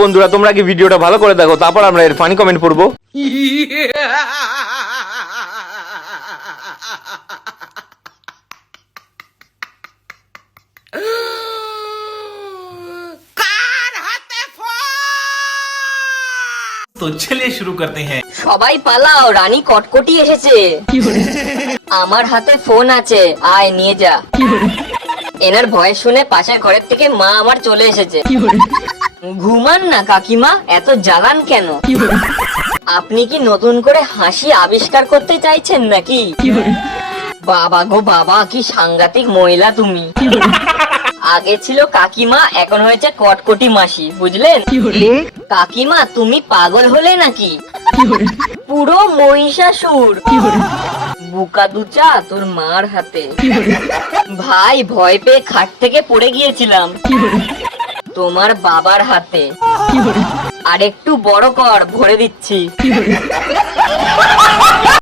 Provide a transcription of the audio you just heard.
বন্ধুরা তোমরা কি ভিডিওটা ভালো করে দেখো, তারপর আমরা এর ফানি কমেন্ট পড়বো। तो चलिए शुरू करते हैं। সবাই পালাও, রানী কটকটি এসেছে। আমার হাতে ফোন আছে, আয় নিয়ে যা। এনার ভয় শুনে পাশের ঘরের থেকে মা আমার চলে এসেছে। ঘুমান না কাকিমা, এত জ্বালান কেন? আপনি কি নতুন করে হাসি আবিষ্কার করতে চাইছেন নাকি? বাবা গো বাবা, কি সাংঘাতিক মহিলা তুমি। আগে ছিল কাকিমা, এখন হয়েছে কটকটি মাসি, বুঝলেন? কাকিমা তুমি পাগল হলে নাকি? পুরো মহিষাসুর। বুকা দুচা তোর মার হাতে। ভাই ভয় পেয়ে খাট থেকে পড়ে গিয়েছিলাম তোমার বাবার হাতে। আর একটু বড় কর, ভরে দিচ্ছি।